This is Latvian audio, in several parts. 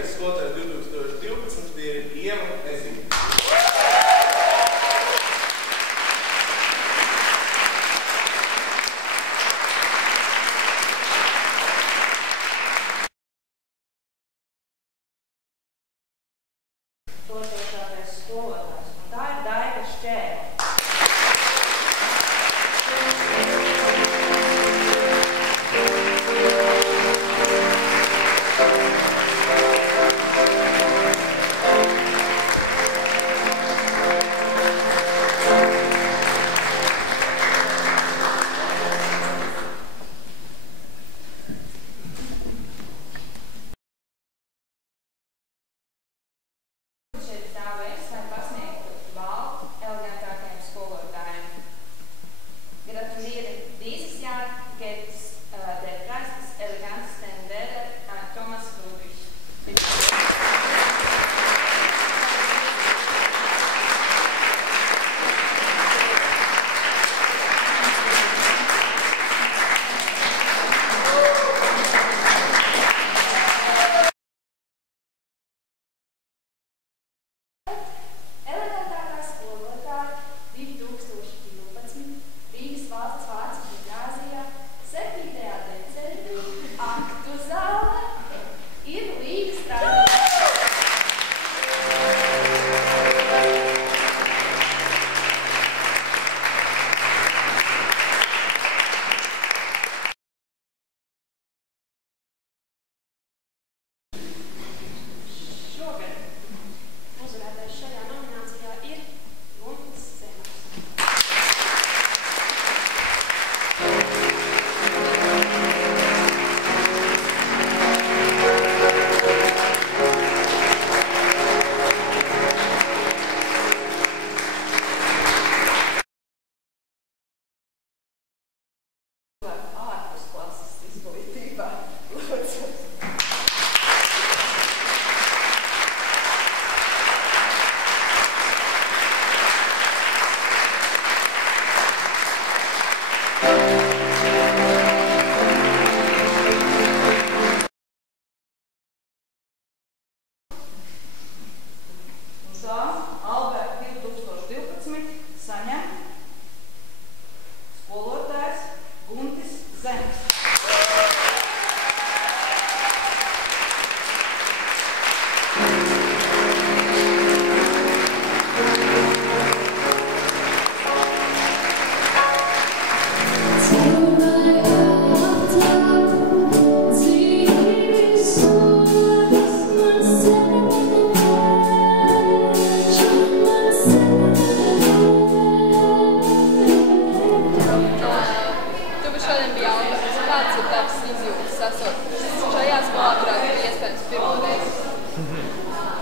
Mīļākais skolotājs 2012 ir Ieva Ezīte. Totošākais skolotājs, un tā ir Daiga Šķēle.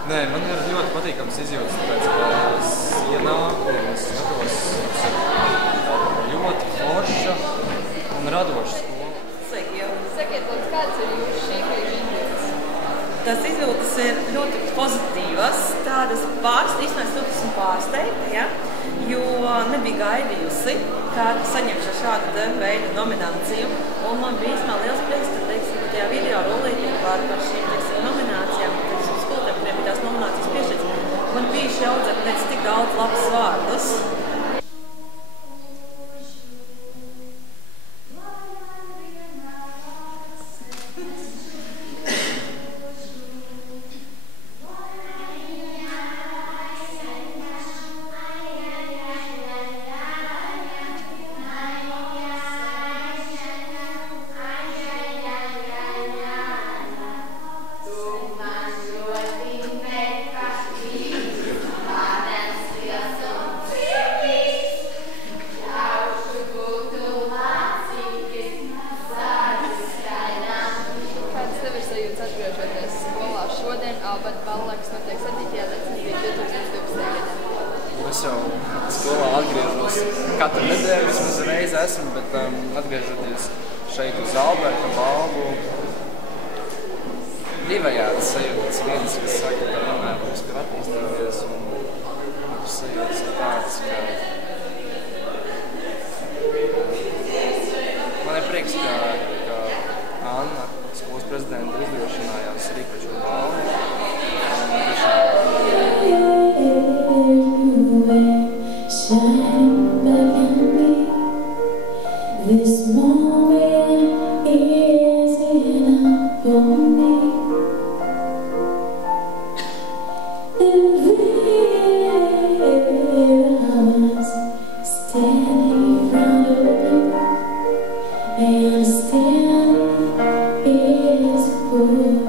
Nē, man ir ļoti patīkams izjūtas, tāpēc, ka es ienāku un es skatos ļoti forša un radoša skola. Sakiet, lūdzu, kāds ir jūsu šī brīža izjūtas? Tas izjūtas ir ļoti pozitīvas, tādas īstenībā esmu pārsteigta, ja? Jo nebija gaidījusi, kā saņemšu šādu veidu nomināciju. Un man bija īstenībā liels prieks, ka, teiksim, tajā video rullītī par šīm, teiksim, nominācijām, teiksim, skolotājiem, kuriem bija tās nominācijas piešķirtas, man bija šaudzēt, teiks, tik daudz labas vārdus. Es jau skolā atgriežos katru nedēļu, vismaz reizi esmu, bet atgriežoties šeit uz Alberta balvu, divējādas sajūtas. Viens, kas saka, ka vienmēr mums ir attīstīties, un otrs sajūtas ir tāds, ka man ir prieks, ka Anna, skolas prezidenta, uzdrošinājās rīkot šo balvu. Standing around open and stand is full.